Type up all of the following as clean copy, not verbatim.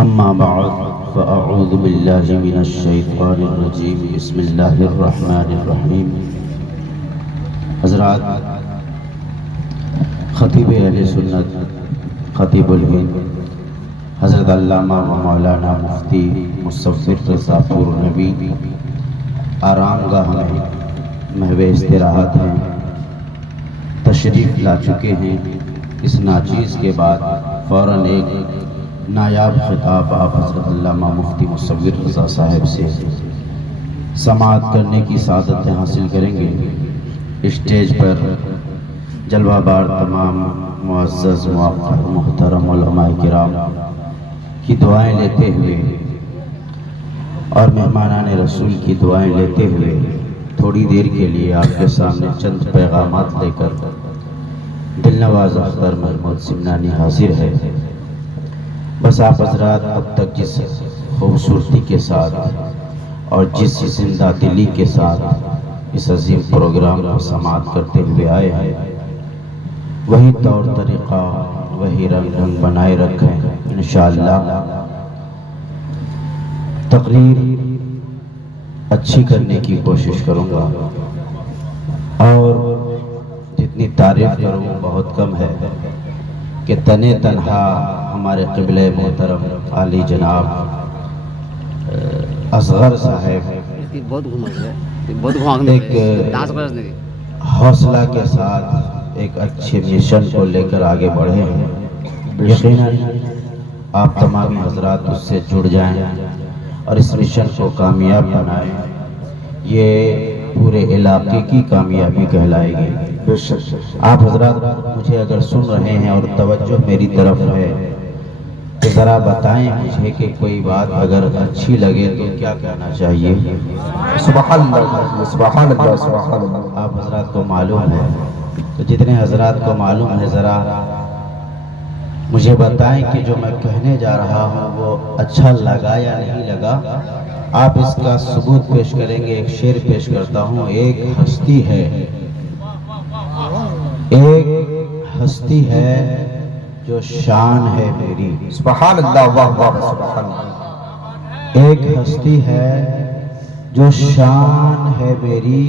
اما بعد فاعوذ باللہ من الشیطان الرجیم بسم اللہ الرحمن الرحیم۔ حضرات، خطیب اہل سنت خطیب الہند حضرت علامہ و مولانا مفتی مصفر رضا پور نبی آرام گاہ میں محو استراحت ہیں، تشریف لا چکے ہیں۔ اس ناچیز کے بعد فوراً ایک نایاب خطاب آپ حضرت علامہ مفتی مصفر رضا صاحب سے سماعت کرنے کی سعادتیں حاصل کریں گے۔ اسٹیج پر جلوہ بار تمام معزز موقر محترم علماء کرام کی دعائیں لیتے ہوئے اور مہمانان رسول کی دعائیں لیتے ہوئے تھوڑی دیر کے لیے آپ کے سامنے چند پیغامات لے کر دل نواز اختر محمود سمنانی حاضر ہے۔ بس آپ حضرات اب تک جس خوبصورتی کے ساتھ اور جس زندہ دلی کے ساتھ اس عظیم پروگرام کو سماعت کرتے ہوئے آئے ہیں، وہی طور طریقہ وہی رنگ بنائے رکھیں۔ انشاءاللہ تقریر اچھی کرنے کی کوشش کروں گا اور جتنی تعریف کروں بہت کم ہے کہ تنے تنہا ہمارے قبلہ محترم عالی جناب اصغر صاحب ایک حوصلہ کے ساتھ ایک اچھے مشن کو لے کر آگے بڑھے ہیں۔ یقیناً آپ تمام حضرات اس سے جڑ جائیں اور اس مشن کو کامیاب بنائیں، یہ پورے علاقے کی کامیابی کہلائے گی۔ آپ حضرات مجھے اگر سن رہے ہیں اور توجہ میری طرف ہے تو ذرا بتائیں مجھے کہ کوئی بات اگر اچھی لگے تو کیا کہنا چاہیے؟ سبحان اللہ سبحان اللہ سبحان اللہ۔ آپ حضرات کو معلوم ہے، تو جتنے حضرات کو معلوم ہے ذرا مجھے بتائیں کہ جو میں کہنے جا رہا ہوں وہ اچھا لگا یا نہیں لگا۔ آپ اس کا ثبوت پیش کریں گے۔ ایک شعر پیش کرتا ہوں۔ ایک ہستی ہے، ایک ہستی ہے جو شان ہے میری۔ سبحان اللہ واہ واہ سبحان اللہ۔ ایک ہستی ہے جو شان ہے میری،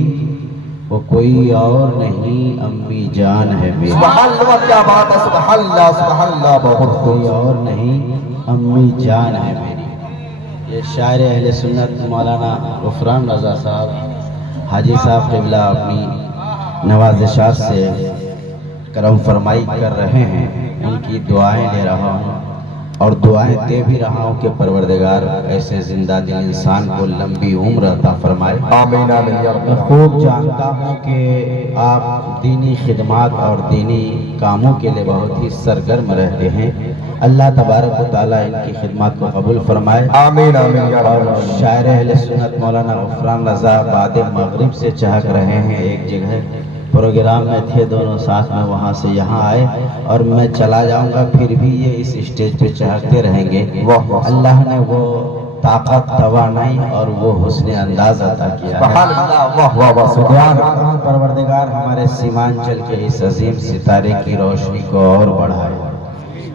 وہ کوئی اور نہیں امی جان ہے میری۔ سبحان اللہ، کیا بات ہے، سبحان اللہ سبحان اللہ، بہت کوئی اور نہیں امی جان ہے میری۔ یہ شاعر اہل سنت مولانا غفران رضا صاحب حاجی صاحب قبلہ اپنی نوازشات سے کرم فرمائی کر رہے ہیں، ان کی دعائیں لے رہا ہوں اور دعائیں دے بھی رہا ہوں کہ پروردگار ایسے زندہ دل انسان کو لمبی عمر عطا فرمائے۔ آمین آمین یا رب۔ میں خوب جانتا ہوں کہ آپ دینی خدمات اور دینی کاموں کے لیے بہت ہی سرگرم رہتے ہیں۔ اللہ تبارک و تعالیٰ ان کی خدمات کو قبول فرمائے۔ آمین آمین یا اور رب۔ شاعر اہل سنت مولانا غفران رضا بعد مغرب سے چہک رہے ہیں، ایک جگہ پروگرام میں تھے دونوں ساتھ میں، وہاں سے یہاں آئے اور میں چلا جاؤں گا پھر بھی یہ اس اسٹیج پہ چہکتے رہیں گے۔ اللہ نے وہ طاقت، توانائی اور وہ حسن انداز عطا کیا ہے۔ سبحان اللہ واہ واہ واہ دعا سبحان کرتا اللہ۔ ہوں پروردگار ہمارے سیمانچل کے اس عظیم ستارے کی روشنی کو اور بڑھائے۔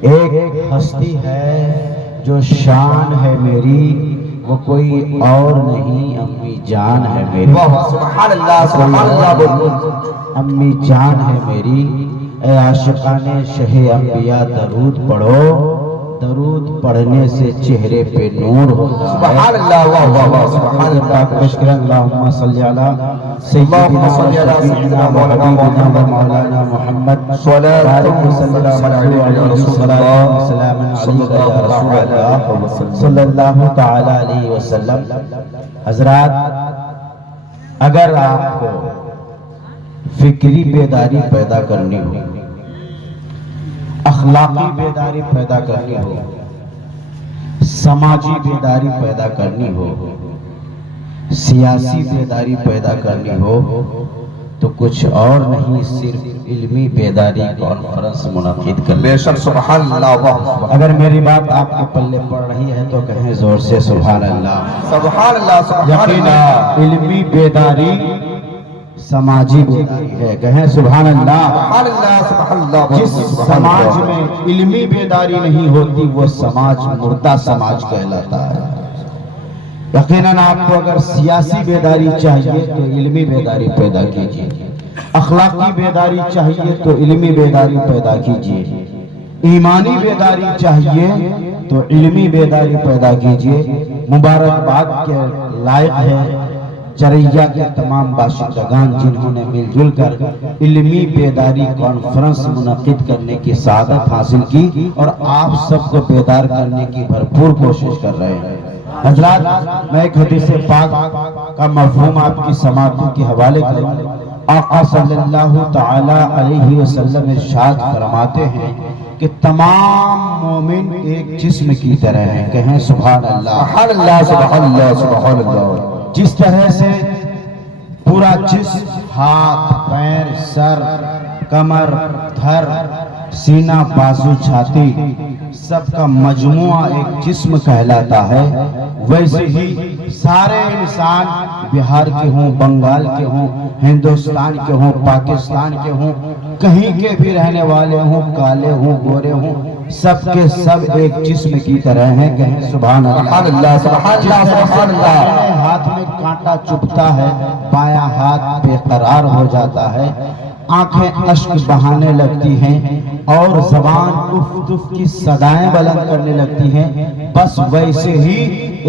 ایک ہستی ہے جو شان ہے میری، وہ کوئی اور نہیں امی جان ہے میری۔ واہ سبحان اللہ سبحان اللہ، بہت امی جان ہے میری۔ اے عاشقان شہ انبیاء درود پڑھو، درود پڑھنے سے چہرے پہ نور ہوتا ہے۔ سبحان اللہ واہ واہ واہ سبحان اللہ۔ اللہم صلی علی سیدنا شفیعنا و حبیبنا و مولانا محمد بارک وسلم علیہ وسلم صلی اللہ تعالی علیہ وسلم۔ حضرات، اگر آپ کو فکری بیداری پیدا کرنی ہو، اخلاقی بیداری پیدا کرنی ہو، سماجی بیداری پیدا کرنی ہو، سیاسی بیداری پیدا کرنی ہو تو کچھ اور نہیں، صرف علمی بیداری کانفرنس منعقد کر لیں۔ بے شک سبحان اللہ واہ۔ اگر میری بات آپ کے پلے پڑ رہی ہے تو کہیں زور سے سبحان اللہ۔ سبحان اللہ سبحان یقینا اللہ۔ علمی بیداری سماجی بیداری ہے. کہیں سبحان اللہ. سبحان اللہ سبحان اللہ. جس سماج میں علمی بیداری نہیں ہوتی وہ سماج مردہ سماج کہلاتا ہے. یقیناً آپ کو اگر سیاسی بیداری چاہیے تو علمی بیداری پیدا کیجیے، اخلاقی بیداری چاہیے تو علمی بیداری پیدا کیجیے، ایمانی بیداری چاہیے تو علمی بیداری پیدا کیجیے. مبارکباد کے لائق ہے چریا کے تمام باشندگان جنہوں نے مل جل کر علمی بیداری کانفرنس منعقد کرنے کی سعادت حاصل کی اور آپ سب کو بیدار کرنے کی بھرپور کوشش کر رہے ہیں. حضرات، میں ایک حدیث پاک کا مفہوم آپ کی سماعتوں کے حوالے کروں. آقا صلی اللہ تعالی علیہ وسلم ارشاد فرماتے ہیں کہ تمام مومن ایک جسم کی طرح ہیں. کہیں سبحان اللہ. سبحان اللہ سبحان اللہ سبحان اللہ. جس طرح سے پورا جسم، ہاتھ، پیر، سر، کمر، دھر، سینہ، بازو، چھاتی سب کا مجموعہ ایک جسم کہلاتا ہے، ویسے ہی سارے انسان بہار کے ہوں، بنگال کے ہوں، ہندوستان کے ہوں، پاکستان کے ہوں، کہیں کے بھی رہنے والے ہوں، کالے ہوں، گورے ہوں، سب کے سب ایک جسم کی طرح ہیں. کہیں سبحان سبحان اللہ سبحان اللہ سبحان اللہ. دائیں ہاتھ میں کانٹا چبھتا ہے، بایاں ہاتھ بے قرار ہو جاتا ہے، آنکھیں اشک بہانے لگتی ہیں اور زبان اف اف کی صدائیں بلند کرنے لگتی ہیں. بس ویسے ہی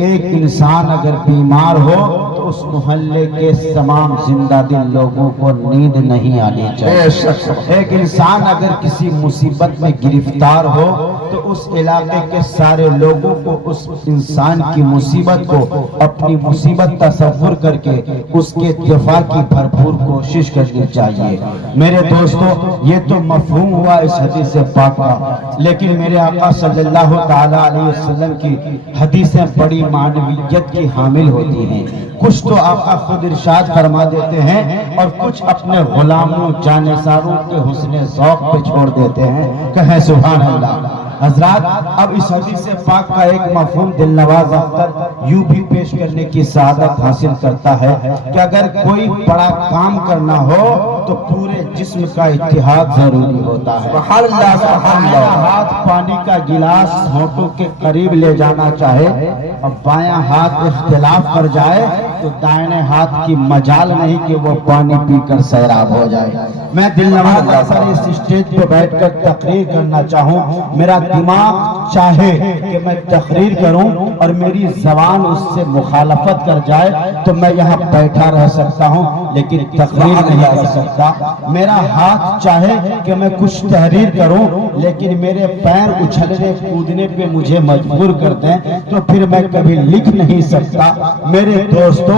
ایک انسان اگر بیمار ہو تو اس محلے کے تمام زندہ دل لوگوں کو نیند نہیں آنی چاہیے. ایک انسان اگر کسی مصیبت میں گرفتار ہو تو اس علاقے کے سارے لوگوں کو اس انسان کی مصیبت کو اپنی مصیبت تصور کر کے اس کے دفاع کی بھرپور کوشش کرنی چاہیے. میرے دوستو، یہ تو مفہوم ہوا اس حدیث پاک کا، لیکن میرے آقا صلی اللہ تعالی علیہ وسلم کی حدیثیں بڑی معنویت کی حامل ہوتی ہیں. کچھ تو آقا خود ارشاد فرما دیتے ہیں اور کچھ اپنے غلاموں جانثاروں کے حسن ذوق پہ چھوڑ دیتے ہیں. کہیں سبحان اللہ. حضرات، اب اس حدیث پاک کا ایک مفہوم دل نواز اختر یوں بھی پیش کرنے کی سعادت حاصل کرتا ہے کہ اگر کوئی بڑا کام کرنا ہو تو پورے جسم کا اتحاد ضروری ہوتا ہے. سبحان اللہ سبحان اللہ. بایاں ہاتھ پانی کا گلاس ہونٹوں کے قریب لے جانا چاہے اور بایاں ہاتھ اختلاف کر جائے تو دائیں ہاتھ کی مجال نہیں کہ وہ پانی پی کر سیراب ہو جائے. میں دل نواز اکثر اس اسٹیج پہ بیٹھ کر تقریر کرنا چاہوں، میرا دماغ چاہے کہ میں تقریر کروں اور میری زبان اس سے مخالفت کر جائے تو میں یہاں بیٹھا رہ سکتا ہوں لیکن تقریر نہیں کر سکتا. میرا ہاتھ چاہے کہ میں کچھ تحریر کروں لیکن میرے پیر اچھلنے کودنے پہ مجھے مجبور کر دیں تو پھر میں کبھی لکھ نہیں سکتا. میرے دوستو،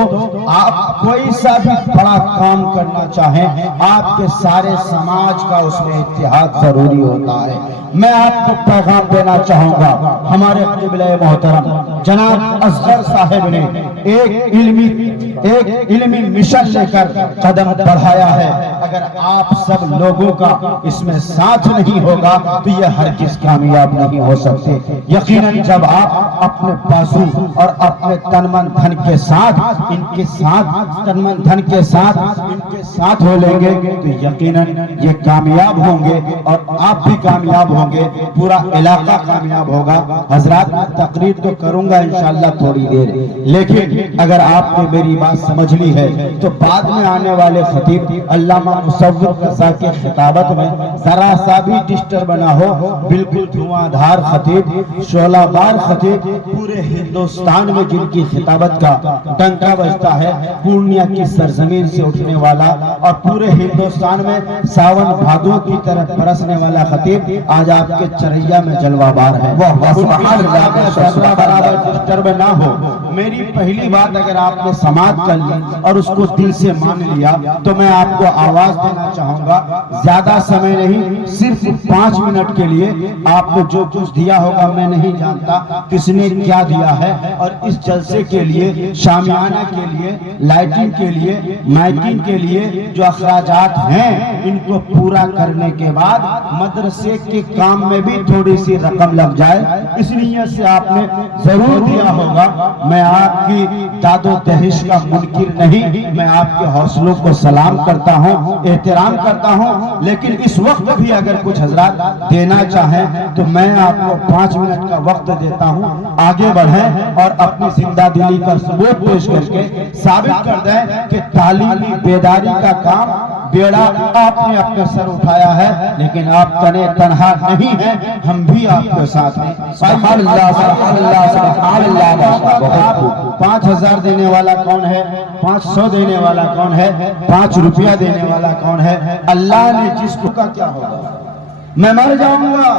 آپ کوئی سا بھی بڑا کام کرنا چاہیں، آپ کے سارے سماج کا اس میں اتحاد ضروری ہوتا ہے. میں آپ کو پیغام دینا چاہوں گا، ہمارے قبلہ محترم جناب اصغر صاحب نے ایک علمی مشن لے کر قدم بڑھایا ہے. اگر آپ سب لوگوں کا اس میں ساتھ نہیں ہوگا تو یہ ہرگز کامیاب نہیں ہو سکتے. یقیناً جب آپ اپنے بازو اور اپنے تن من دھن کے ساتھ ان کے ساتھ ہو لیں گے تو یقیناً یہ کامیاب ہوں گے اور آپ بھی کامیاب ہوں گے، پورا علاقہ کامیاب ہوگا. حضرات، تقریر تو کروں گا انشاءاللہ تھوڑی دیر، لیکن اگر آپ نے میری بات سمجھ لی ہے تو بعد میں آنے والے خطیب علامہ مصور قضا کے خطابت میں ذرا سا بھی ڈسٹرب نہ ہو، بالکل دھواں دھار خطیب، شعلہ بار خطیب، پورے ہندوستان میں جن کی خطابت کا ڈنکا بجتا ہے، پورنیہ کی سرزمین سے اٹھنے والا اور پورے ہندوستان میں ساون بھادو کی طرف برسنے والا خطیب آج آپ کے چریا میں جلوہ بار ہے. ڈسٹرب نہ ہو. میری پہلی بات اگر آپ نے سماعت کر لی اور اس کو دل سے مان لیا تو میں آپ کو آواز دینا چاہوں گا. زیادہ سمے نہیں، صرف 5 منٹ کے لیے آپ نے جو کچھ دیا ہوگا میں نہیں جانتا کس نے کیا دیا ہے، اور اس جلسے کے لیے، شامیانہ کے لیے، لائٹنگ کے لیے، مائکنگ کے لیے جو اخراجات ہیں ان کو پورا کرنے کے بعد مدرسے کے کام میں بھی تھوڑی سی رقم لگ جائے، اس لیے سے آپ نے ضرور دیا ہوگا. میں میں آپ کی داد و دہش کا منکر نہیں، میں آپ کے حوصلوں کو سلام کرتا ہوں، احترام کرتا ہوں، لیکن اس وقت بھی اگر کچھ حضرات دینا چاہیں تو میں آپ کو 5 منٹ کا وقت دیتا ہوں، آگے بڑھیں اور اپنی زندہ دلی کا ثبوت پیش کر کے ثابت کر دیں کہ تعلیمی بیداری کا کام بیڑا آپ نے اپنے سر اٹھایا ہے، لیکن آپ تنے تنہا نہیں ہیں، ہم بھی آپ کے ساتھ ہیں۔ سبحان اللہ سبحان اللہ سبحان اللہ۔ 5000 دینے والا کون ہے؟ 500 دینے والا کون ہے؟ 5 روپیہ دینے والا کون ہے؟ اللہ نے جس کو کا کیا ہوگا؟ میں مر جاؤں گا،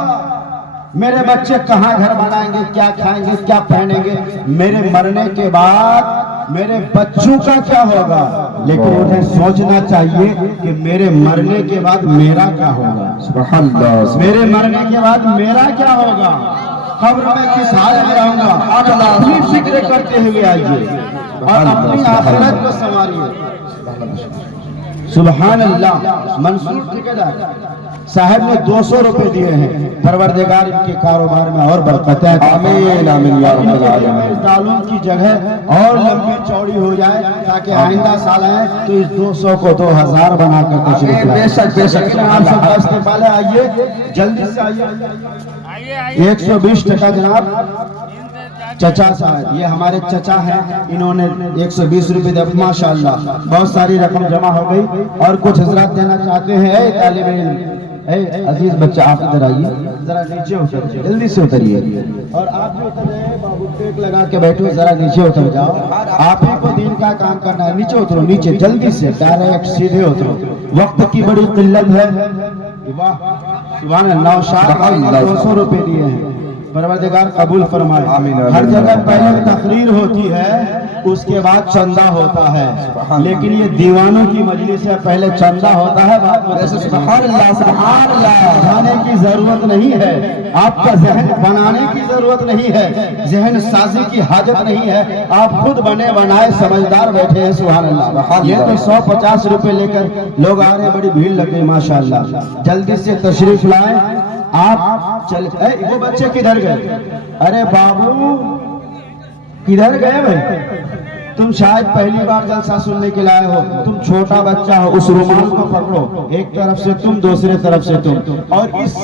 میرے بچے کہاں گھر بنائیں گے، کیا کھائیں گے، کیا پہنیں گے؟ میرے مرنے کے بعد میرے بچوں کا کیا ہوگا؟ لیکن انہیں سوچنا چاہیے کہ میرے مرنے کے بعد میرا کیا ہوگا؟ سبحان اللہ۔ میرے مرنے کے بعد میرا کیا ہوگا؟ قبر میں کس حال میں رہوں گا؟ آپ اپنی فکر کرتے ہوئے آئیے اور اپنی آخرت کو سنواریے۔ سبحان اللہ۔ منصور ٹھیکیدار صاحب نے 200 روپے دیے ہیں، پروردگار ان کے کاروبار میں اور برکت ہے، آمین آمین یا رب العالمین۔ اس دارالعلوم کی جگہ اور لمبی چوڑی ہو جائے تاکہ آئندہ سال آئے تو اس 200 کو 2000 بنا کر تشریف لائیں۔ بے شک بے شک۔ آپ سب بس کے پہلے آئیے، جلدی سے آئیے۔ 120 ٹکا جناب چچا صاحب، یہ ہمارے چچا ہیں، انہوں نے 120 روپے دے، ماشاءاللہ بہت ساری رقم جمع ہو گئی اور کچھ حضرات دینا چاہتے ہیں۔ اے طالب علم، اے عزیز بچہ، آپ ادھر آئیے، ذرا نیچے اتریے، جلدی سے اتریے، اور آپ جو اتر رہے ہیں بابو ٹیک لگا کے بیٹھو، ذرا نیچے اتر جاؤ، آپ ہی کو دین کا کام کرنا ہے، نیچے اترو، نیچے جلدی سے، ڈائریکٹ سیدھے اترو، وقت کی بڑی قلت ہے۔ سبحان اللہ۔ شاہ 200 روپے دیے ہیں، پروردگار قبول فرمائے۔ ہر جگہ پہلے تقریر ہوتی ہے، اس کے بعد چندہ ہوتا ہے، لیکن یہ دیوانوں کی مجلس ہے، پہلے چندہ ہوتا ہے، سبحان اللہ سبحان اللہ۔ بنانے کی ضرورت نہیں ہے، آپ کا ذہن بنانے کی ضرورت نہیں ہے، ذہن سازی کی حاجت نہیں ہے، آپ خود بنے بنائے سمجھدار بیٹھے ہیں۔ سبحان اللہ۔ یہ تو 150 روپے لے کر لوگ آ رہے، بڑی بھیڑ لگ گئی ماشاءاللہ، جلدی سے تشریف لائیں۔ آپ چل، وہ بچے کدھر گئے؟ ارے بابو کدھر گئے بھائی؟ تم شاید پہلی بار جلسہ سننے کے لائے ہو، تم چھوٹا بچہ ہو، اس رومال کو پکڑو، ایک طرف سے تم، دوسرے طرف سے تم، اور اس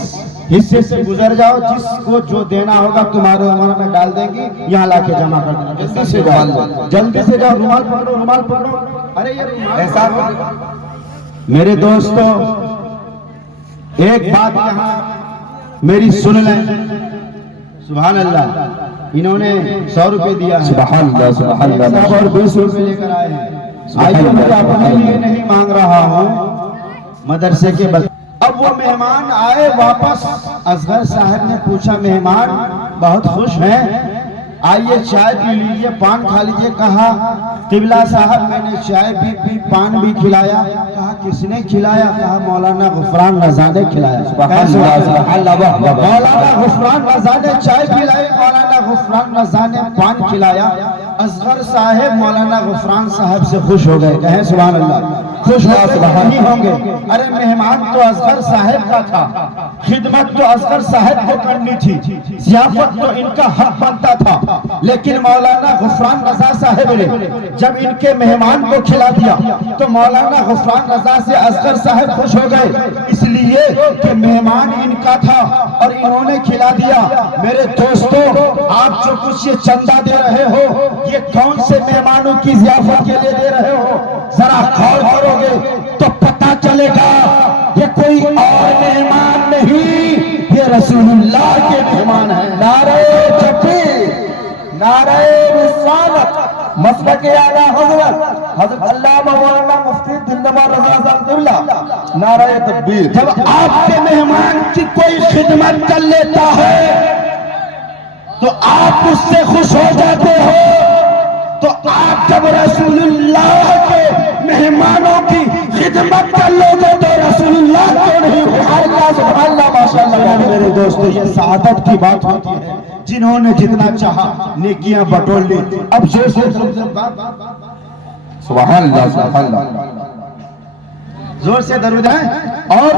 حصے سے گزر جاؤ، جس کو جو دینا ہوگا تمہارے رومال میں ڈال دیں گی، یہاں لا کے جمع کر دینا۔ جلدی سے جاؤ، جلدی سے جاؤ، رومال پکڑو، رومال پکڑو۔ ارے یہ ایسا میرے دوستو، ایک بات یہاں میری سن لیں، سبحان اللہ۔ انہوں نے 100 روپے دیا ہے، سبحان اللہ سبحان اللہ، اور 20 روپے لے کر آئے ہیں۔ آئیے، میں اپنے لیے نہیں مانگ رہا ہوں، مدرسے کے بچے۔ اب وہ مہمان آئے واپس، اصغر صاحب نے پوچھا مہمان بہت خوش ہیں، آئیے چائے پی لیجئے، پان کھا لیجئے۔ کہا قبلہ صاحب میں نے چائے بھی پی، پان بھی کھلایا۔ کہا کس نے کھلایا؟ کہا مولانا غفران رضا نے کھلایا۔ مولانا غفران رضا نے چائے پلائی، مولانا غفران رضا نے پان کھلایا۔ اصغر صاحب مولانا غفران صاحب سے خوش ہو گئے، کہیں سبحان اللہ۔ خوش نہیں ہوں گے؟ ارے مہمان تو اصغر صاحب کا تھا، خدمت تو اصغر صاحب کو کرنی تھی، ضیافت تو ان کا حق بنتا تھا، لیکن مولانا غفران رضا صاحب نے جب ان کے مہمان کو کھلا دیا تو مولانا غفران رضا سے اصغر صاحب خوش ہو گئے، اس لیے کہ مہمان ان کا تھا اور انہوں نے کھلا دیا۔ میرے دوستو، آپ جو کچھ یہ چندہ دے رہے ہو، یہ کون سے مہمانوں کی ضیافت کے لیے دے رہے ہو؟ ذرا غور کرو گے تو پتہ چلے گا یہ کوئی اور مہمان نہیں، یہ رسول اللہ کے مہمان ہیں۔ نعرہ تکبیر، نعرہ رسالت، مسلک اعلیٰ حضرت علامہ مولانا مفتی دلنما رضا صاحب اللہ، نعرہ تکبیر۔ جب آپ کے مہمان کی کوئی خدمت کر لیتا ہے تو آپ اس سے خوش ہو جاتے ہو، تو آپ جب رسول اللہ کے مہمانوں کی خدمت کر لو گے تو رسول اللہ کو نہیں؟ سبحان اللہ ماشاءاللہ۔ میرے دوستو، یہ سعادت کی بات ہوتی ہے، جنہوں نے جتنا چاہا نیکیاں بٹول لی۔ اب زور سے سبحان اللہ سبحان اللہ، زور سے درود ہے، اور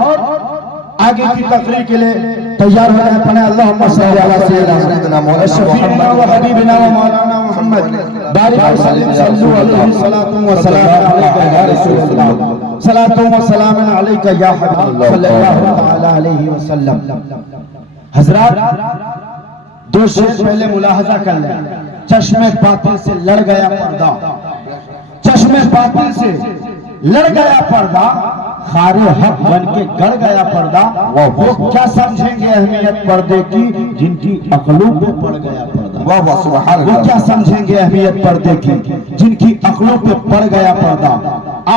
آگے کی تقریر کے لیے تیار ہو جائیں۔ پڑھیں اللہم صلی علی سیدنا محمد و حبیبنا و مولانا محمد محمد بارک وسلم صلو علیہ صلاۃ و سلام علیکہ یا رسول اللہ صلاۃ و سلام علیکہ یا حبیب اللہ صلی اللہ تعالی علیہ وسلم۔ حضرات دو شیخ پہلے ملاحظہ کر لیں، چشم باطل سے لڑ گیا پردہ، چشم باطل سے لڑ گیا پردہ، خار حق بن کے گڑ گیا پردہ۔ وہ کیا سمجھیں گے اہمیت پردے کی جن کی عقلوں پہ پڑ گیا پردہ؟ وہ کیا سمجھیں گے اہمیت پردے کی جن کی عقلوں پہ پڑ گیا پردہ؟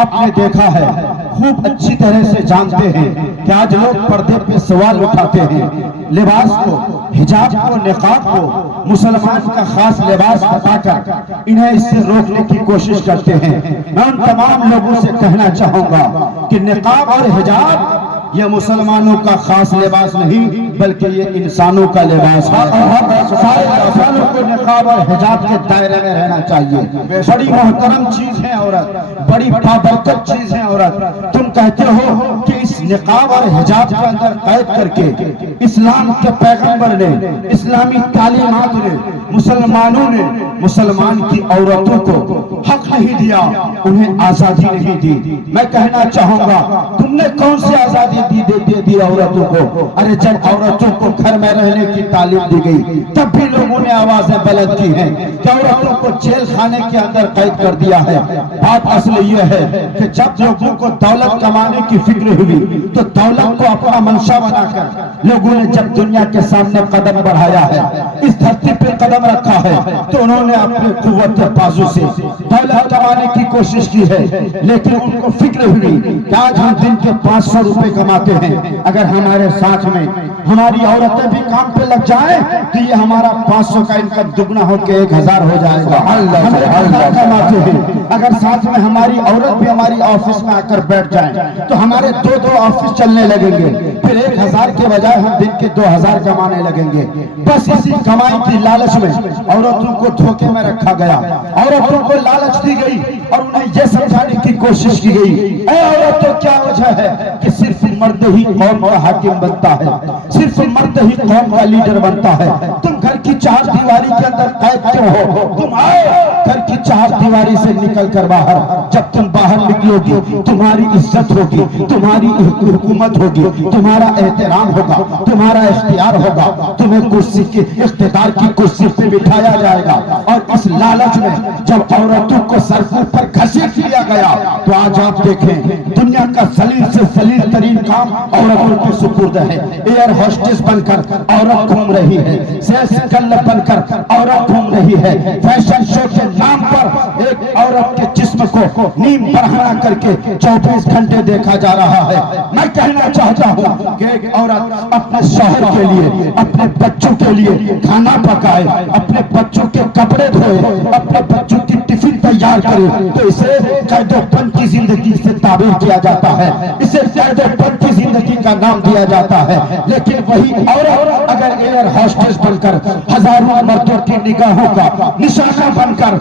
آپ نے دیکھا ہے، خوب اچھی طرح سے جانتے ہیں کہ آج لوگ پردے پہ سوال اٹھاتے ہیں، لباس کو، حجاب کو، نقاب کو مسلمان کا خاص لباس بتا کر انہیں اس سے روکنے کی کوشش کرتے ہیں۔ میں ان تمام لوگوں سے کہنا چاہوں گا کہ نقاب اور حجاب یہ مسلمانوں کا خاص لباس نہیں بلکہ یہ انسانوں کا لباس ہے۔ سارے انسانوں کو نقاب اور حجاب کے دائرے میں رہنا چاہیے۔ بڑی محترم چیز ہے عورت، بڑی بابرکت چیز ہے عورت۔ تم کہتے ہو کہ اس نقاب اور حجاب کے اندر قید کر کے اسلام کے پیغمبر نے، اسلامی تعلیمات نے، مسلمانوں نے مسلمان کی عورتوں کو حق نہیں دیا، انہیں آزادی نہیں دی۔ میں کہنا چاہوں گا تم نے کون سی آزادی دی عورتوں کو؟ ارے جب عورتوں کو گھر میں رہنے کی تعلیم دی گئی تب بھی لوگوں نے آوازیں بلند کی ہیں کہ عورتوں کو جیل خانے کے اندر قید کر دیا ہے۔ بات اصل یہ ہے کہ جب لوگوں کو دولت کمانے کی فکر ہوئی تو دولت کو اپنا منشا بنا کر لوگوں نے جب دنیا کے سامنے قدم بڑھایا ہے، اس دھرتی پہ قدم رکھا ہے، تو انہوں نے اپنے قوت بازو سے دولت کمانے کی کوشش کی ہے، لیکن ان کو فکر ہوئی کہ آج ہم دن کے 500 روپے کماتے ہیں، اگر ہمارے ساتھ میں ہماری عورتیں بھی کام پہ لگ جائیں تو یہ ہمارا 500 کا انکم دگنا ہو کے 1000 ہو جائے گا۔ کماتے ہیں، اگر ساتھ میں ہماری عورت بھی ہماری آفس میں آ کر بیٹھ جائیں تو ہمارے دو آفس چلنے لگیں گے، پھر 1000 کے بجائے ہم دن کے 2000 کمانے لگیں گے۔ بس اسی کمائی کی لالچ میں عورتوں کو دھوکے میں رکھا گیا، عورتوں کو لالچ دی گئی اور انہیں یہ سمجھانے کی کوشش کی گئی، اے عورتوں کیا وجہ ہے کہ صرف مرد ہی قوم کا حاکم بنتا ہے، صرف مرد ہی قوم کا لیڈر بنتا ہے، تم گھر کی چار دیواری کے اندر قید کیوں ہو؟ تم آؤ گھر کی چار دیواری سے نکل کر باہر، جب تم باہر نکلو گی تمہاری عزت ہوگی، تمہاری حکومت ہوگی، تمہارا احترام ہوگا، تمہارا اختیار ہوگا، تمہیں کرسی کی اقتدار کی کرسی پہ بٹھایا جائے گا۔ اور اس لالچ میں جب عورتوں کو سرکوں پر گھسیٹ لیا گیا تو آج آپ دیکھیں دنیا کا ذلیل سے ذلیل ترین کام عورتوں کے سپرد ہے۔ ایئر ہوسٹس بن کر عورت گھوم رہی ہے، سیلز گرل بن کر عورت گھوم رہی ہے، فیشن شو کے نام پر ایک عورت کے جسم کو نیم برہنہ کر کے 24 گھنٹے دیکھا جا رہا ہے۔ میں کہنا چاہتا ہوں کہ ایک عورت اپنے شوہر کے لیے، اپنے بچوں کے لیے کھانا پکائے، اپنے بچوں کے کپڑے دھوئے، اپنے بچوں کی ٹفن تیار کرے تو اسے قید و بند کی زندگی سے تعبیر کیا جاتا ہے، اسے قید و بند کی زندگی کا نام دیا جاتا ہے۔ لیکن وہی عورت اگر ایئر ہوسٹس بن کر ہزاروں مردوں کی نگاہوں کا نشانہ بن کر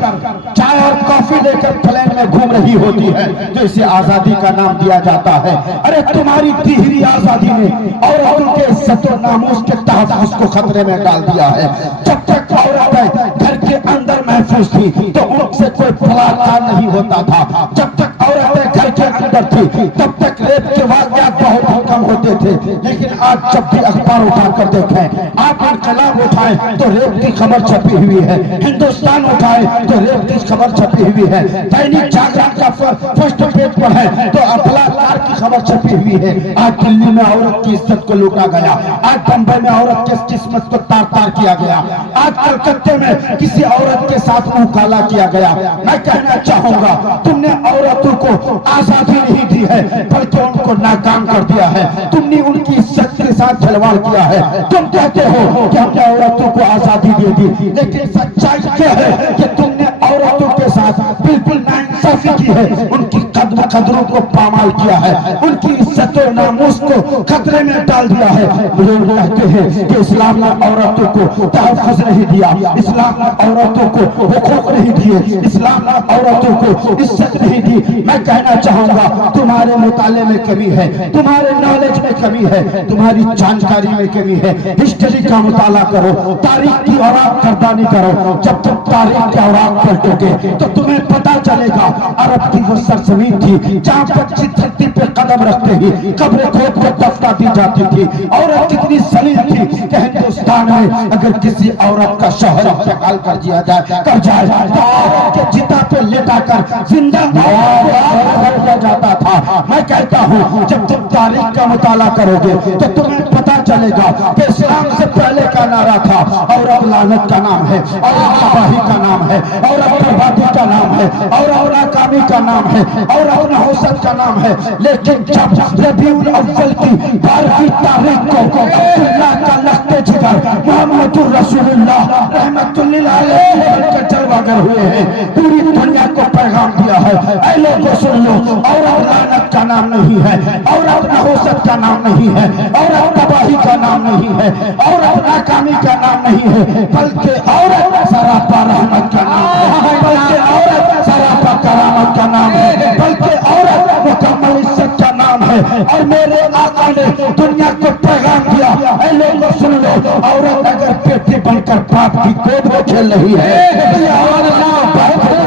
چائے اور کافی لے کر پلین میں گھوم رہی ہوتی ہے تو اسے آزادی کا نام دیا جاتا ہے۔ ارے تمہاری دی ہوئی آزادی نے عورتوں کے عزت و ناموس کے تحفظ کو خطرے میں ڈال دیا ہے۔ جب تک عورتیں گھر کے اندر محفوظ تھی تو ان سے کوئی بلاکار نہیں ہوتا تھا، جب تک عورتیں گھر کے اندر تھی تب تک ریپ کے واقعات بہت ہی کم ہوتے تھے۔ لیکن آج جب بھی اخبار اٹھا کر دیکھیں، آپ انقلاب اٹھائیں تو ریپ کی خبر چھپی ہوئی ہے، ہندوستان اٹھائیں تو ریپ کی خبر چھپی ہوئی ہے، دینک جاگرن کا فرسٹ پیج پڑھیں تو بلاکار کی خبر چھپی ہوئی ہے۔ آج دلی میں عورت کی عزت کو لوٹا گیا، آج بمبئی میں عورت کے قسمت کو تار تار کیا گیا، آج کلکتے میں کسی عورت کے ساتھ منہ کالا کیا گیا۔ میں کہنا چاہوں گا تم نے عورتوں کو آزادی نہیں دی ہے بلکہ ان کو ناکام کر دیا ہے، تم نے ان کی عزت کے ساتھ کھلواڑ کیا ہے۔ تم کہتے ہو کہ ہم نے عورتوں کو آزادی دے دی، لیکن سچائی کیا ہے کہ تم نے عورتوں کے ساتھ بالکل ناانصافی کی ہے، ان کی قدروں کو پامال کیا ہے، ان کی عزت و ناموس کو خطرے میں ڈال دیا ہے۔ لوگ کہتے ہیں کہ اسلام نے عورتوں کو تحفظ نہیں دیا، اسلام نے عورتوں کو حقوق نہیں دیے، اسلام نے عورتوں کو عزت نہیں دی۔ میں کہنا چاہوں گا تمہارے مطالعے میں کمی ہے، تمہارے نالج میں کمی ہے، تمہاری جانکاری میں کمی ہے۔ ہسٹری کا مطالعہ کرو، تاریخ کی اوراق گردانی کرو۔ جب تم تاریخ کے اوراق پلٹو گے تو تمہیں پتا چلے گا عرب کی وہ سرزمین تھی جہاں بچی دھرتی پہ قدم رکھتے ہی قبر کھود کو دفنا دی جاتی تھی۔ عورت کتنی ذلیل تھی کہ ہندوستان میں اگر کسی عورت کا شوہر انتقال کر دیا جائے تو عورت کے چتا پہ لٹا کر زندہ کر دیا جاتا تھا۔ میں کہتا ہوں جب تم تاریخ کا مطالعہ کرو گے تو تمہیں پتا چلے گا کہ اسلام سے پہلے کا نعرہ تھا عورت لعنت کا نام ہے، عورت تباہی کا نام ہے، عورت بربادی کا نام ہے، عورت ناکامی کا نام ہے، عورت نحوست کا نام ہے۔ لیکن جب ربیع الاول کی 12ویں تاریخ کو عبداللہ کا لخت جگر محمد رسول اللہ رحمت للعالمین کے جلوگر ہوئے ہیں، پوری دنیا کو پیغام دیا ہے اے لوگوں سن لو، عورت لعنت کا نام نہیں ہے، عورت نحوست کا نام نہیں ہے، عورت تباہی کا نام نہیں ہے، عورت ناکامی کا نام نہیں ہے، بلکہ عورت سراپا رحمت کا نام ہے، بلکہ عورت سراپا کرامت کا نام ہے، بلکہ عورت مکمل عزت کا نام ہے۔ اور میرے آقا نے دنیا کو پیغام دیا اے لوگوں سن لو، عورت اگر بیٹی بن کر باپ کی گود میں کھیل رہی ہے یہ عورت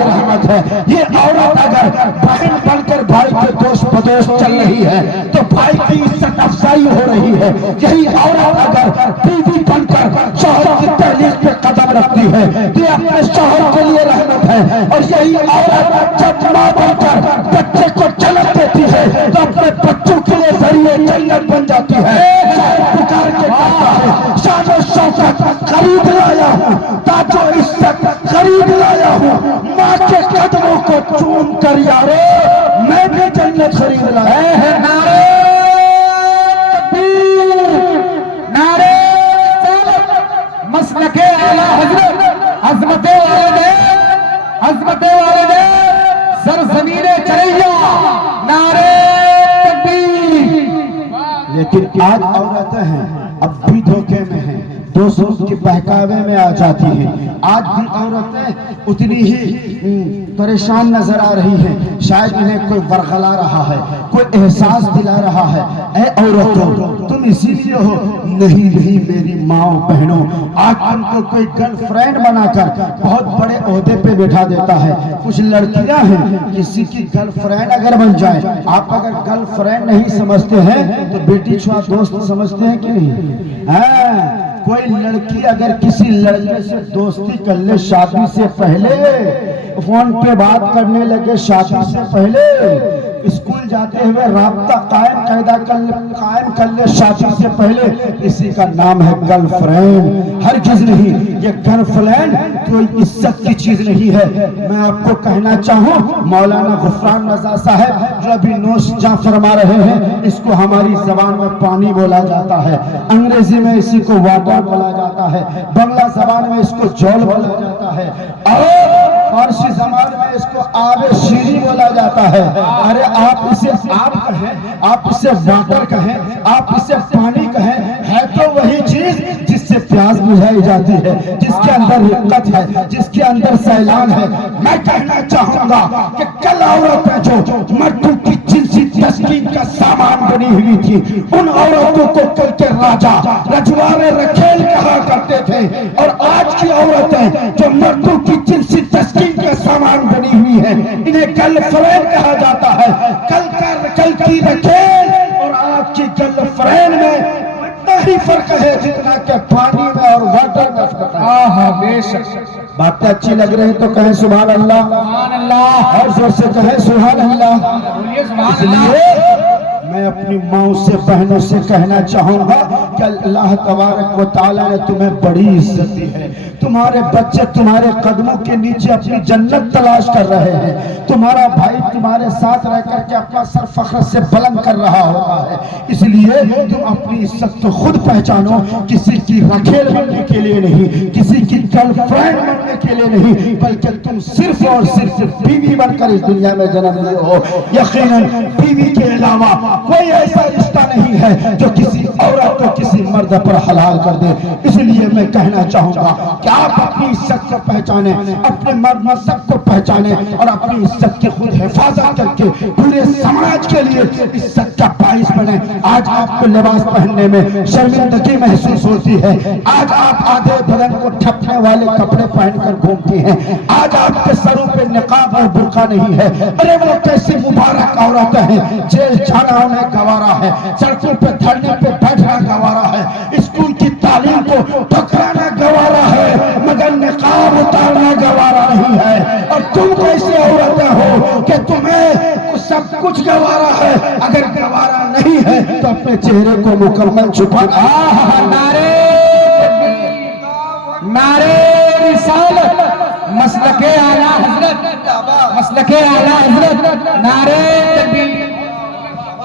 رحمت ہے، یہ عورت اگر بہن بن کر بھائی کے دوست بدوش چل رہی ہے تو بھائی کی عزت افزائی ہو رہی ہے۔ یہی عورت اگر بیوی بن کر شوہر کی تحلیل پہ قدم رکھتی ہے یہ اپنے شوہر کے لیے رحمت ہے۔ اور یہی عورت جب ماں بن کر بچے کو جنم دیتی ہے تو اپنے بچوں کے لیے ذریعے جنت بن جاتی ہے۔ پکار کے کہتا ہے شان و شوکت خرید لایا ہوں، تاج و عزت خرید لایا ہوں، ماں کے قدموں کو چوم کر یارو میں بھی جنت خرید لایا ہے۔ نعرہ تکبیر، نعرہ مسلک اعلیٰ حضرت عظمت والدین، عظمت والدین سرزمین چریا، نعرہ تکبیر۔ لیکن آج عورتیں ہیں اب بھی دھوکے میں ہیں، دوسروں کے بہکاوے میں آ جاتی ہیں۔ آج بھی عورتیں اتنی ہی پریشان نظر آ رہی ہیں، شاید انہیں کوئی ورغلا رہا ہے، کوئی احساس دلا رہا ہے اے عورتوں تم اسی لیے ہو۔ نہیں نہیں میری ماؤں بہنوں، آج تم کو کوئی گرل فرینڈ بنا کر بہت بڑے عہدے پہ بٹھا دیتا ہے۔ کچھ لڑکیاں ہیں کسی کی گرل فرینڈ اگر بن جائے، آپ اگر گرل فرینڈ نہیں سمجھتے ہیں تو بیٹی چھوڑا دوست سمجھتے ہیں کہ نہیں؟ ہاں کوئی لڑکی اگر کسی لڑکے سے دوستی کر لے شادی سے پہلے، فون پہ بات کرنے لگے شادی سے پہلے، اسکول جاتے ہوئے رابطہ قائم کر لے شادی سے پہلے، اسی کا نام ہے گرل فرینڈ۔ ہرگز نہیں، یہ گرل فرینڈ کوئی عزت کی چیز نہیں ہے۔ میں آپ کو کہنا چاہوں مولانا غفران رضا صاحب جو ابھی نوش جاں فرما رہے ہیں، اس کو ہماری زبان میں پانی بولا جاتا ہے، انگریزی میں اسی کو واٹر بولا جاتا ہے، بنگلہ زبان میں اس کو جول بولا جاتا ہے، اور فارسی زبان میں اس کو آب شیریں بولا جاتا ہے۔ ارے آپ اسے آب کہیں، آپ اسے واٹر کہیں، آپ اسے پانی کہیں، ہے تو وہی چیز جس سے پیاس بجھائی جاتی ہے، جس کے اندر رقت ہے، جس کے اندر سیلان ہے۔ میں کہنا چاہوں گا کہ کل عورتیں جو مردوں کی جنسی تسکین کا سامان بنی ہوئی تھی، ان عورتوں کو کل کے راجا رجوارے رکھیل کہا کرتے تھے، اور آج کی عورتیں جو مردوں کی جنسی تسکین کا سامان بنی ہوئی ہیں انہیں گرل فرینڈ کہا جاتا ہے۔ کل کی رکھیل اور آج کی گرل فرینڈ میں اتنا ہی فرق ہے جتنا کہ پانی میں اور واٹر میں فرق ہے۔ آہا بے شک باتیں اچھی لگ رہی تو کہیں سبحان اللہ، سبحان اللہ، اور زور سے کہیں سبحان اللہ۔ اس لیے میں اپنی ماؤں سے بہنوں سے کہنا چاہوں گا کہ اللہ تبارک و تعالیٰ نے تمہیں بڑی عزت دی ہے. تمہارے بچے تمہارے قدموں کے نیچے اپنی جنت تلاش کر رہے ہیں. تمہارا بھائی تمہارے ساتھ رہ کر کے اپنا سر فخر سے بلند کر رہا ہوتا ہے. اس لیے تم اپنی عزت کو خود پہچانو. کسی کی رکھیل بننے کے لیے نہیں, کسی کی گرل فرینڈ بننے کے لیے نہیں, بلکہ تم صرف اور صرف بیوی بن کر اس دنیا میں جنم لیے ہو. یقیناً بیوی کے علاوہ کوئی ایسا رشتہ نہیں ہے جو کسی عورت کو کسی مرد پر حلال کر دے. اس لیے میں کہنا چاہوں گا کہ آپ اپنی عزت کو پہچانیں, اپنے مرد مذہب کو پہچانیں اور اپنی عزت کی خود حفاظت کر کے پورے سماج کے لیے عزت کا باعث بنیں. آج آپ کو لباس پہننے میں شرمندگی محسوس ہوتی ہے. آج آپ آدھے بدن کو ڈھکنے والے کپڑے پہن کر گھومتی ہیں. آج آپ کے سروں پہ نقاب اور برقع نہیں ہے. ارے وہ کیسی مبارک عورتیں ہیں. جیل جانا انہیں گوارا ہے, سڑکوں پہ دھرنے پہ بیٹھنا گوارا ہے, اسکول کی تعلیم کو ٹھکرانا گوارا ہے, مگر نقاب اتارنا گوارا نہیں ہے. اور تم کیسے عورتیں ہو کہ تمہیں سب کچھ گوارا ہے؟ اگر گوارا نہیں ہے تو اپنے چہرے کو مکمل چھپا. نعرے نعرے رسالت, مسلک اعلیٰ حضرت, مسلک اعلیٰ حضرت, نعرے تکبیر.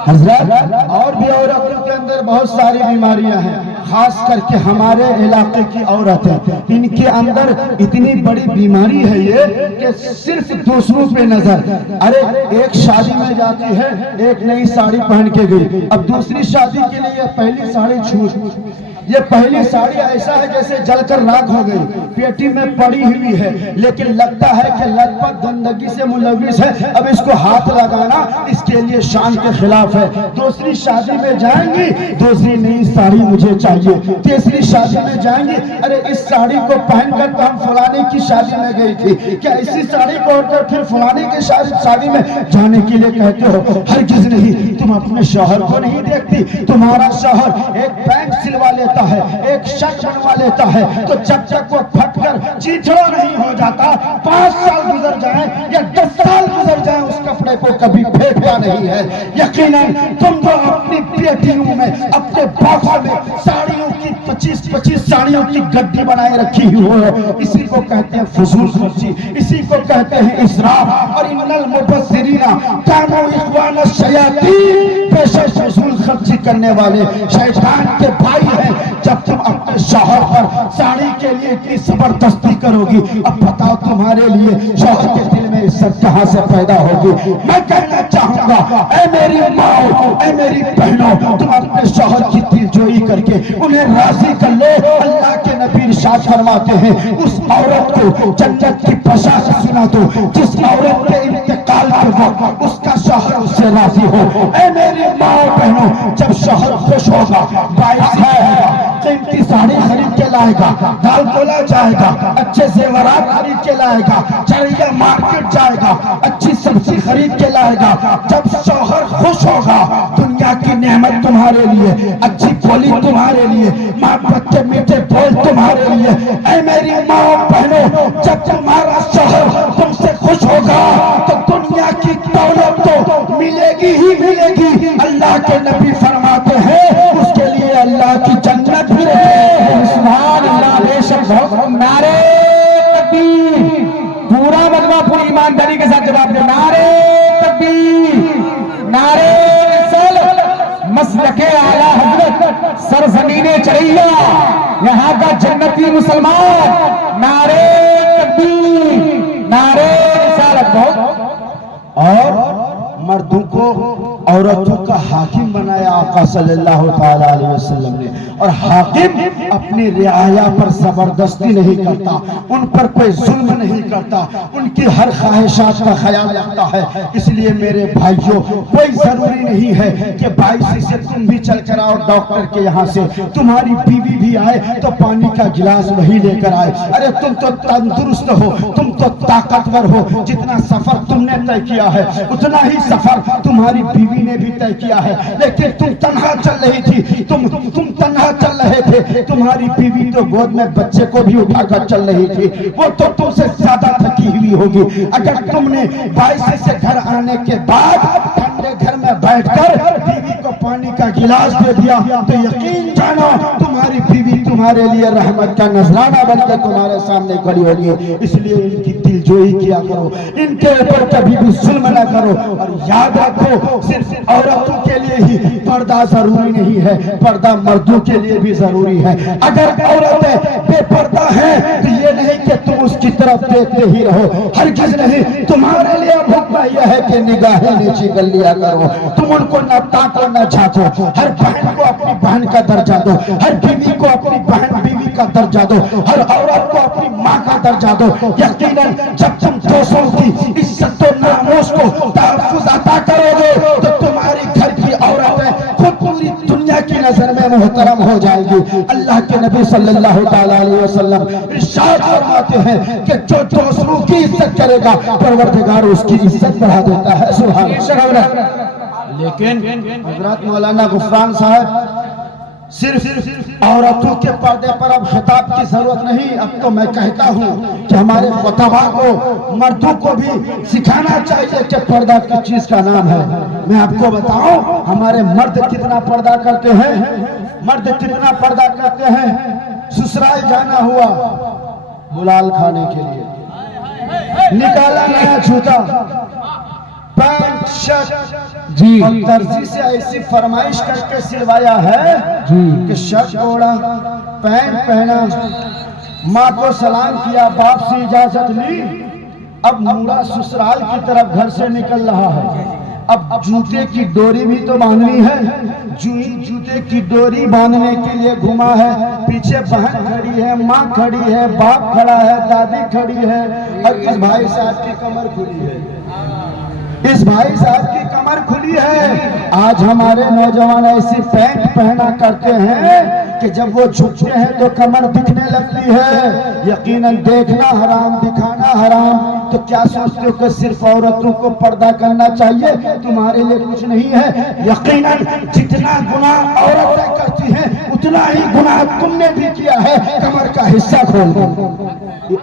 حضرت اور بھی عورتوں کے اندر بہت ساری بیماریاں ہیں, خاص کر کے ہمارے علاقے کی عورتیں, ان کے اندر اتنی بڑی بیماری ہے یہ کہ صرف دوسروں پہ نظر. ارے ایک شادی میں جاتی ہے, ایک نئی ساڑی پہن کے گئی, اب دوسری شادی کے لیے پہلی ساڑی چھوٹ. یہ پہلی ساڑی ایسا ہے جیسے جل کر راکھ ہو گئی, پیٹی میں پڑی ہوئی ہے, لیکن لگتا ہے کہ لت پت گندگی سے ملوث ہے. اب اس کو ہاتھ لگانا اس کے لیے شان کے خلاف ہے. دوسری شادی میں جائیں گی, دوسری نئی ساڑی مجھے چاہیے. تیسری شادی میں جائیں گی, ارے اس ساڑی کو پہن کر تو ہم فلانے کی شادی میں گئی تھی, کیا اسی ساڑی کو اوڑھ کر پھر فلانے کی شادی میں جانے کے لیے کہتے ہو؟ ہرگز نہیں. تم اپنے شوہر کو نہیں دیکھتی. تمہارا شوہر ایک پینٹ سلوا لیتا ہے, ایک شرٹ بنوا لیتا ہے, تو جب تک وہ پھٹ کر چیتھڑا نہیں ہو جاتا, 5 سال گزر جائیں یا 10 سال گزر جائیں, اس کپڑے کو کبھی پھینکتا نہیں ہے. یقیناً تم تو اپنی پیٹیوں میں, اپنے باکسوں میں ساڑیوں کی 25 ساڑیوں کی گڈی بنائے رکھی ہو. اسی کو کہتے ہیں فضول خرچی, اسی کو کہتے ہیں اسراف. اور ان المبذرین کانوا اخوان الشیاطین, بے شک فضول خرچی کرنے والے شیطان کے بھائی ہیں. جب تم اپنے شوہر پر ساڑی کے لیے اتنی زبردستی کرو گی, اب بتاؤ تمہارے لیے شوہر کے دل میں عزت کہاں سے پیدا ہوگی؟ میں کہنا چاہوں گا, اے میری ماں, اے میری بہنوں, تم اپنے شوہر کی دل جوئی کر کے انہیں راضی کر لو. اللہ کے نبی ارشاد فرماتے ہیں, اس عورت کو جنت کی بشارت سنا دو جس عورت کے انتقال کے وقت اس کا شوہر اس سے راضی ہو. اے میری ماں بہنوں, جب شوہر خوش ہوگا, باعث ہے قیمتی ساڑی خرید کے لائے گا, دال کولا جائے گا, اچھے زیورات خرید کے لائے گا, چریا مارکیٹ جائے گا, اچھی سبزی خرید کے لائے گا. جب شوہر خوش ہوگا, دنیا کی نعمت تمہارے لیے, اچھی بولی تمہارے لیے, محبت کے میٹھے بول تمہارے لیے. اے میری ماں بہنوں, جب تمہارا شوہر تم سے خوش ہوگا تو دنیا کی دولت تو ملے گی ہی ملے گی. اللہ کے نبی فرماتے ہیں اس کے لیے اللہ کی جنت بھی ہے. سبحان اللہ, بے شک بہت. نعرے تکبیر, پورا مجمع پوری ایمانداری کے ساتھ جواب دے. نعرے تکبیر, نعرے رسالت, مسلک اعلیٰ حضرت, سرزمین چریا, یہاں کا جنتی مسلمان. نعرے تکبیر, نعرے رسالت. بہت. اور مردوں کو عورتوں کا حاکم بنایا آقا صلی اللہ تعالی علیہ وسلم نے. اور حاکم اپنی رعایا پر زبردستی نہیں کرتا, ان پر کوئی ظلم نہیں کرتا, ان کی ہر خواہشات کا خیال رکھتا ہے. اس لیے میرے بھائیوں, کوئی ضروری نہیں ہے کہ 22 سے تم بھی چل کر آؤ ڈاکٹر کے یہاں سے, تمہاری بیوی بھی آئے تو پانی کا گلاس وہی لے کر آئے. ارے تم تو تندرست ہو, تم تو طاقتور ہو, جتنا سفر تم نے طے کیا ہے اتنا ہی سفر تمہاری بیوی نے بھی طے کیا ہے. لیکن تم تنہا چل رہی تھی, تم تنہا چل رہے تھے, تمہاری بیوی تو گود میں بچے کو بھی اٹھا کر چل رہی تھی, وہ تو تم سے زیادہ تھکی ہوئی ہوگی. اگر تم نے 22 سے گھر آنے کے بعد ٹھنڈے گھر میں بیٹھ کر بیوی کو پانی کا گلاس دے دیا تو یقین جانو تمہاری بیوی تمہارے لیے رحمت کا نذرانہ بن کے تمہارے سامنے کھڑی ہوگی. اس لیے ان کی دل جوئی کیا کرو, ان کے اوپر کبھی بھی ظلم نہ کرو. اور یاد رکھو صرف عورتوں کے لیے ہی پردہ ضروری نہیں ہے, پردہ مردوں کے لیے بھی ضروری ہے. اگر عورتیں بے پردہ ہیں تو یہ نہیں کہ تم اس کی طرف دیکھتے ہی رہو, ہرگز نہیں. تمہارے لیے حکم یہ ہے کہ نگاہیں نیچی کر لیا کرو, تم ان کو نہ تاکو نہ جھانکو. ہر بہن کو اپنی بہن کا درجہ دو, ہر بیوی کو اپنی بہن بیوی کا درجہ دو, ہر عورت کو اپنی ماں کا درجہ دو. یقیناً جب تم دوسروں کی عزت و ناموس کو تحفظ عطا کرو گے تو تمہاری گھر کی عورتیں خود پوری دنیا کی نظر میں محترم ہو جائے گی. اللہ کے نبی صلی اللہ تعالی علیہ وسلم ارشاد فرماتے ہیں کہ جو دوسروں کی عزت کرے گا پروردگار اس کی عزت بڑھا دیتا ہے. سبحان اللہ. لیکن حضرت مولانا غفران صاحب صرف عورتوں کے پردے پر اب خطاب کی ضرورت نہیں. اب تو میں کہتا ہوں کہ ہمارے خطباء کو مردوں کو بھی سکھانا چاہیے کہ پردہ کس چیز کا نام ہے. میں آپ کو بتاؤں ہمارے مرد کتنا پردہ کرتے ہیں, مرد کتنا پردہ کرتے ہیں. سسرال جانا ہوا بلال کھانے کے لیے, نکالا نیا جوتا, پینٹ شرٹ جی, اور درزی سے ایسی فرمائش کر کے سلوایا ہے کہ شرٹ اوڑا, پینٹ پہنا, ماں کو سلام کیا, باپ سے اجازت لی, اب مورا سسرال کی طرف گھر سے نکل رہا ہے. اب جوتے کی ڈوری بھی تو باندھنی ہے, جوتے کی ڈوری باندھنے کے لیے گھما ہے. پیچھے بہن کھڑی ہے, ماں کھڑی ہے, باپ کھڑا ہے, دادی کھڑی ہے, اور اس بھائی صاحب کی کمر کھلی ہے, اس بھائی صاحب کی کمر کھلی ہے. آج ہمارے نوجوان ایسی پینٹ پہنا کرتے ہیں کہ جب وہ جھکتے ہیں تو کمر دکھنے لگتی ہے. یقیناً دیکھنا حرام, دکھانا حرام. تو کیا سوچتے ہو کہ صرف عورتوں کو پردہ کرنا چاہیے, تمہارے لیے کچھ نہیں ہے؟ یقیناً جتنا گناہ عورتیں کرتی ہیں اتنا ہی گناہ تم نے بھی کیا ہے. کمر کا حصہ کھول دو.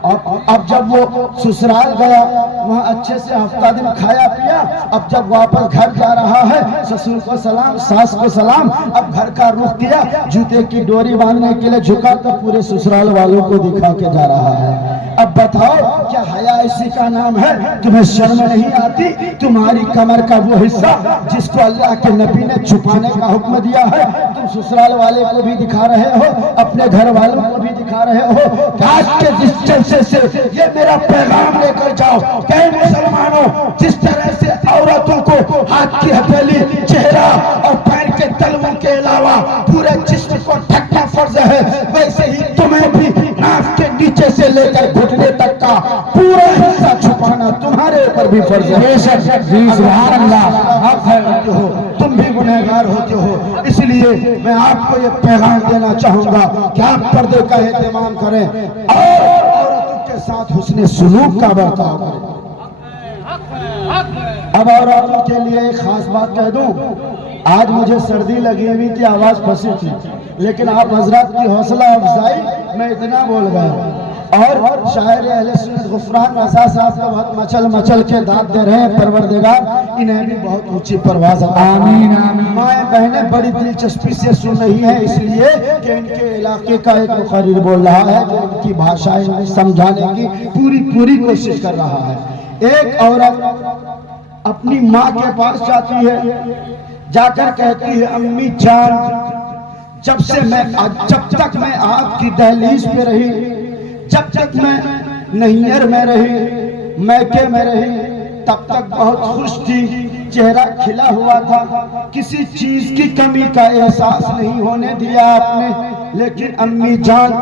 اب جب وہ سسرال گیا وہاں اچھے سے ہفتہ دن کھایا پیا, اب جب واپس گھر جا رہا ہے سسر کو سلام, ساس کو سلام, اب گھر کا رخ کیا, جوتے کی ڈوری باندھنے کے لیے جھکا تو پورے سسرال والوں کو دکھا کے جا رہا ہے. اب بتاؤ کیا حیا اسی کا نام ہے؟ تمہیں شرم نہیں آتی؟ تمہاری کمر کا وہ حصہ جس کو اللہ کے نبی نے چھپانے کا حکم دیا ہے تم سسرال والے کو بھی دکھا رہے ہو, اپنے گھر والوں کو بھی دکھا رہے ہو. آج کے جس جلسے سے یہ میرا پیغام لے کر جاؤ کہ مسلمانوں, جس طرح سے عورتوں کو ہاتھ کی ہتھیلی, چہرہ اور پیر کے تلووں کے علاوہ پورے جسم کو ڈھکنا فرض ہے, ویسے ہی تمہیں بھی ناک کے نیچے سے لے کر گھٹنے تک کا پورا حصہ چھپانا تمہارے اوپر بھی فرض ہے. سبحان اللہ. تم بھی گنہگار ہوتے ہو, اس لیے میں آپ کو یہ پیغام دینا چاہوں گا کہ آپ پردے کا اہتمام کریں اور عورتوں کے ساتھ حسن سلوک کا برتاؤ کریں. اب عورتوں کے لیے ایک خاص بات کہہ دوں. آج مجھے سردی لگی ہوئی تھی, آواز پھنسی تھی, لیکن آپ حضرات کی حوصلہ افزائی میں اتنا بول گیا. اور شاعر اہل سنت غفران رضا صاحب کو بہت مچل مچل کے داد دے رہے ہیں. پروردگار انہیں بھی بہت اونچی پرواز عطا فرمائے. آمین آمین. مائیں بہنیں بڑی دلچسپی سے سن رہی ہیں, اس لیے کہ ان کے علاقے کا ایک مقرر بول رہا ہے کہ ان کی بھاشا سمجھانے کی پوری کوشش کر رہا ہے. ایک عورت اپنی ماں کے پاس جاتی ہے, جا کر کہتی ہے امی جان, جب تک میں آپ کی دہلیز پہ رہی, جب تک میں نہیر میں رہی, میکے میں رہی, تب تک بہت خوش تھی, چہرہ کھلا ہوا تھا, کسی چیز کی کمی کا احساس نہیں ہونے دیا آپ نے. لیکن امی جان,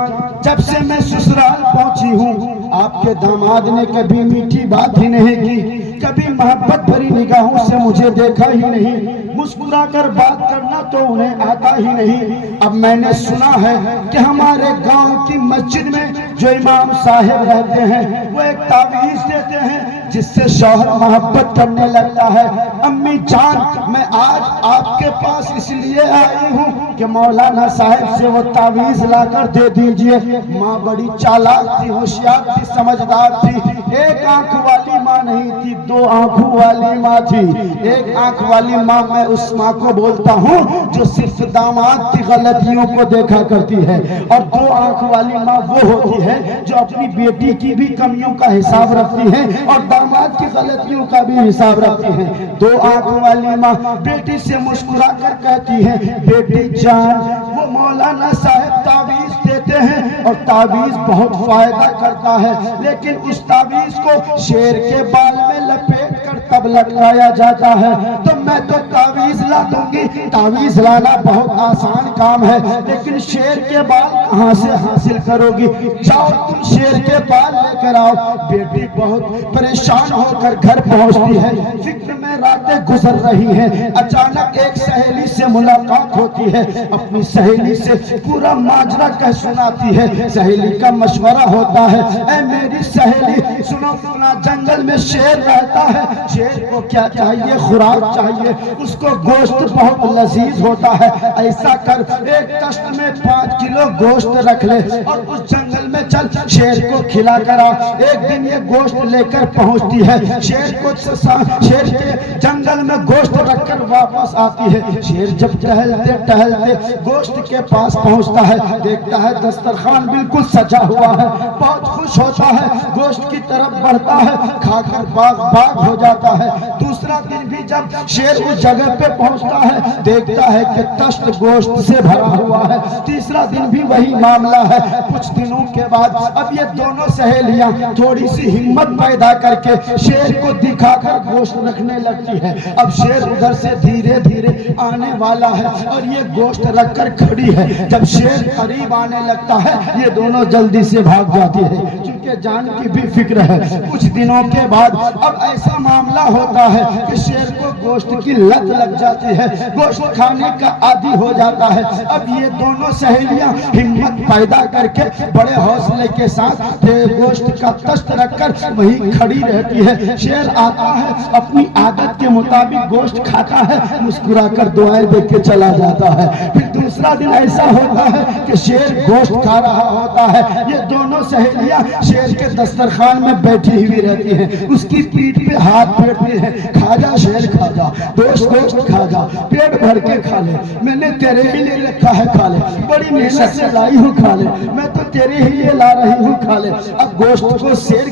جب سے میں سسرال پہنچی ہوں آپ کے داماد نے کبھی میٹھی بات ہی نہیں کی, کبھی محبت بھری نگاہوں سے مجھے دیکھا ہی نہیں, مسکرا کر بات کرنا تو انہیں آتا ہی نہیں. اب میں نے سنا ہے کہ ہمارے گاؤں کی مسجد میں جو امام صاحب رہتے ہیں وہ ایک تعویذ دیتے ہیں جس سے شوہر محبت کرنے لگتا ہے. امی جان, میں آج آپ کے پاس اس لیے آئی ہوں کہ مولانا صاحب سے وہ تعویذ لا کر دے دیجئے. ماں بڑی چالاک تھی, ہوشیار تھی, سمجھدار تھی. ایک آنکھ والی ماں نہیں تھی، دو آنکھوں والی ماں تھی. ایک آنکھ والی ماں میں اس ماں کو بولتا ہوں جو صرف داماد کی غلطیوں کو دیکھا کرتی ہے، اور دو آنکھ والی ماں وہ ہوتی ہے جو اپنی بیٹی کی بھی کمیوں کا حساب رکھتی ہے اور داماد کی غلطیوں کا بھی حساب رکھتی ہے. دو آنکھ والی ماں بیٹی سے مسکرا کر کہتی ہے بیٹی جان. وہ مولانا صاحب تعویذ دیتے ہیں اور تعویذ بہت فائدہ کرتا ہے، لیکن اس تعویذ کو شیر کے بال میں لپیٹ کر تب لٹکایا جاتا ہے. تو میں تو تعویذ لا دوں گی. تعویذ لانا بہت آسان کام ہے، لیکن شیر کے بال کہاں سے حاصل کرو گی؟ جاؤ تم شیر کے بال لے کر آؤ. بیٹی بہت پریشان ہو کر گھر پہنچتی ہے، فکر میں راتیں گزر رہی ہیں. اچانک ایک سہیلی سے ملاقات ہوتی ہے، اپنی سہیلی سے پورا ماجرا کہہ سناتی ہے. سہیلی کا مشورہ ہوتا ہے اے میری سہیلی سنو، فلاں جنگل میں شیر رہتا ہے. شیر کو کیا چاہیے؟ خوراک چاہیے. اس کو گوشت بہت لذیذ ہوتا ہے. ایسا کر ایک کشت میں 5 کلو گوشت رکھ لے اور اس جنگل میں چل شیر کو کھلا کر آ. ایک دن یہ گوشت لے کر پہنچتی ہے، شیر کے جنگل میں گوشت رکھ کر واپس آتی ہے. شیر جب ٹہلتے ٹہلتے گوشت کے پاس پہنچتا ہے، دیکھتا ہے دسترخوان بالکل سجا ہوا ہے. بہت خوش ہوتا ہے، گوشت کی طرف بڑھتا ہے، کھا کر باغ ہو جاتا ہے. دوسرا دن بھی جب شیر اس جگہ پہ پہنچتا ہے، دیکھتا ہے کہ تشت گوشت سے بھرا ہوا ہے. تیسرا دن بھی وہی معاملہ ہے. کچھ دنوں کے بعد اب یہ دونوں سہیلیاں تھوڑی سی ہمت پیدا کر کے شیر کو دکھا کر گوشت رکھنے لگتی ہے. اب شیر ادھر سے دھیرے دھیرے آنے والا ہے اور یہ گوشت رکھ کر کھڑی ہے. جب شیر قریب آنے لگتا ہے یہ دونوں جلدی سے بھاگ جاتی ہے، کیونکہ جان کی بھی فکر ہے. کچھ دنوں کے بعد اب ایسا معاملہ ہوتا ہے کہ شیر کو گوشت کی لت لگ جاتی ہے، گوشت کھانے کا عادی ہو جاتا ہے. اب یہ دونوں سہیلیاں ہمت پیدا کر کے بڑے حوصلے کے ساتھ گوشت کا تشت رکھ کر وہیں کھڑی رہتی ہے. شیر آتا ہے، اپنی عادت کے مطابق گوشت کھاتا ہے، مسکرا کر دعائیں دے کے چلا جاتا ہے. پھر دوسرا دن ایسا ہوتا ہے کہ شیر گوشت کھا رہا ہوتا ہے. یہ دونوں سہیلیاں شیر کے دسترخوان میں بیٹھی ہوئی رہتی ہیں، اس کی پیٹھ پہ ہاتھ پھیرتی ہیں. کھا جا شیر کھا جا، گوشت کھا جا، پیٹ بھر کے کھا لے، میں نے تیرے ہی لیے رکھا ہے، کھا لے، بڑی محنت سے لائی ہوں، کھا لے، میں تو تیرے ہی لیے لا رہی ہوں، کھا لے. اب گوشت کو شیر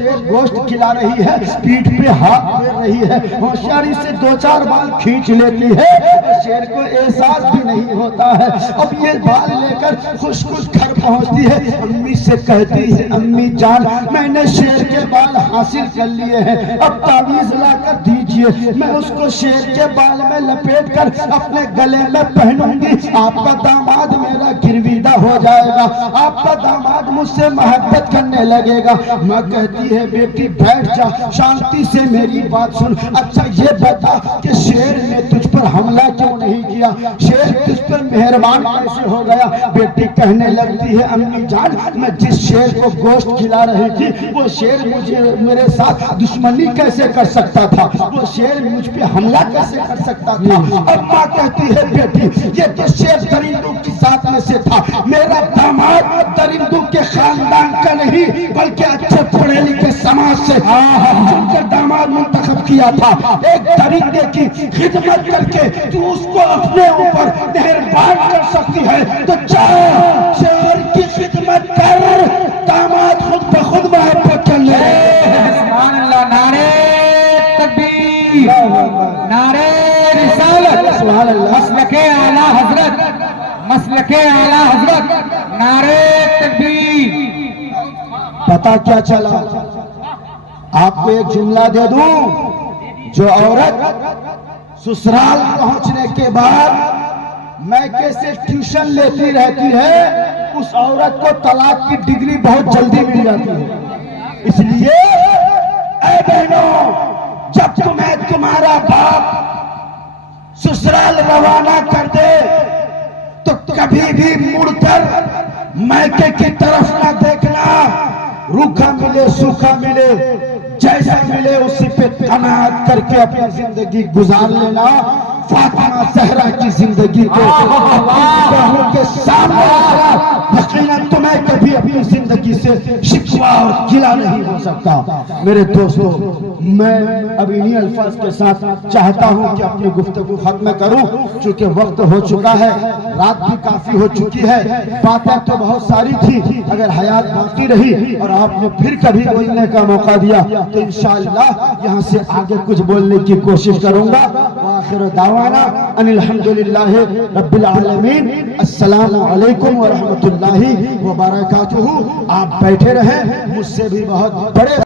کو گوشت کھلا رہی ہے، پیٹھ پہ ہاتھ پھیر رہی ہے، ہوشیاری سے 2-4 بال کھینچ لیتی ہے. شیر کو احساس بھی نہیں ہوتا ہے. اب یہ بال لے کر خوش گھر پہنچتی ہے. امی سے کہتی ہے امی جان میں نے شیر کے بال حاصل کر لیے ہیں، اب تعویذ لا کر دیجئے، میں اس کو شیر کے بال میں لپیٹ کر اپنے گلے میں پہنوں گی. آپ کا داماد میرا گرویدہ ہو جائے گا، آپ کا داماد مجھ سے محبت کرنے لگے گا. ماں کہتی ہے بیٹی بیٹھ جا، شانتی سے میری بات سن. اچھا یہ بتا کہ شیر نے تجھ پر حملہ کیوں نہیں کیا؟ شیر تجھ پر مہربان کیسے ہو گیا؟ بیٹی کہنے لگتی ہے امی جان میں جس شیر کو گوشت کھلا رہی تھی وہ شیر میرے ساتھ دشمنی کیسے کر سکتا تھا؟ وہ شیر مجھ پہ حملہ کیسے کر سکتا تھا؟ اور ماں کہتی ہے بیٹی یہ تو شیر درندوں کی ذات میں سے تھا، میرا داماد درندوں کے خاندان کا نہیں بلکہ اچھے پڑھے لکھے سماج سے چن کر داماد منتخب کیا تھا. ایک درندے کی خدمت کر کے تو اس کو اپنے اوپر مہربان کر سکتی ہے تو چاہ شیر کی خدمت کر، داماد خود بخود محبت کر لے. سبحان اللہ. نعرہ تکبیر، نعرہ رسالت، مسلک اعلیٰ حضرت، مسلک اعلیٰ حضرت، نعرہ تکبیر. پتا کیا چلا؟ آپ کو ایک جملہ دے دوں، جو عورت سسرال پہنچنے کے بعد میکے سے ٹیوشن لیتی رہتی ہے اس عورت کو طلاق کی ڈگری بہت جلدی مل جاتی ہے. اس لیے اے بہنوں جب تمہیں تمہارا باپ سسرال روانہ کر دے تو کبھی بھی مڑ کر میکے کی طرف نہ دیکھنا. روکھا ملے سوکھا ملے جیسا ملے اسی پہ قناعت کر کے اپنی زندگی گزار لینا. فاطمہ زہرا کی زندگی کو نگاہوں کے سامنے رکھا، یقیناً تمہیں کبھی اپنی زندگی سے شکوہ اور گلہ نہیں ہو سکتا۔ میرے دوستو، میں اب انہی الفاظ کے ساتھ چاہتا ہوں کہ اپنی گفتگو ختم کروں، چونکہ وقت ہو چکا ہے، رات بھی کافی ہو چکی ہے، باتیں تو بہت ساری تھی، اگر حیات باقی رہی اور آپ نے پھر کبھی بولنے کا موقع دیا تو انشاءاللہ یہاں سے آگے کچھ بولنے کی کوشش کروں گا۔ وآخر دعوانا ان الحمدللہ رب العالمین۔ السلام علیکم ورحمۃ اللہ وبرکاتہ۔ آپ بیٹھے رہیں، مجھ سے بھی بہت بڑے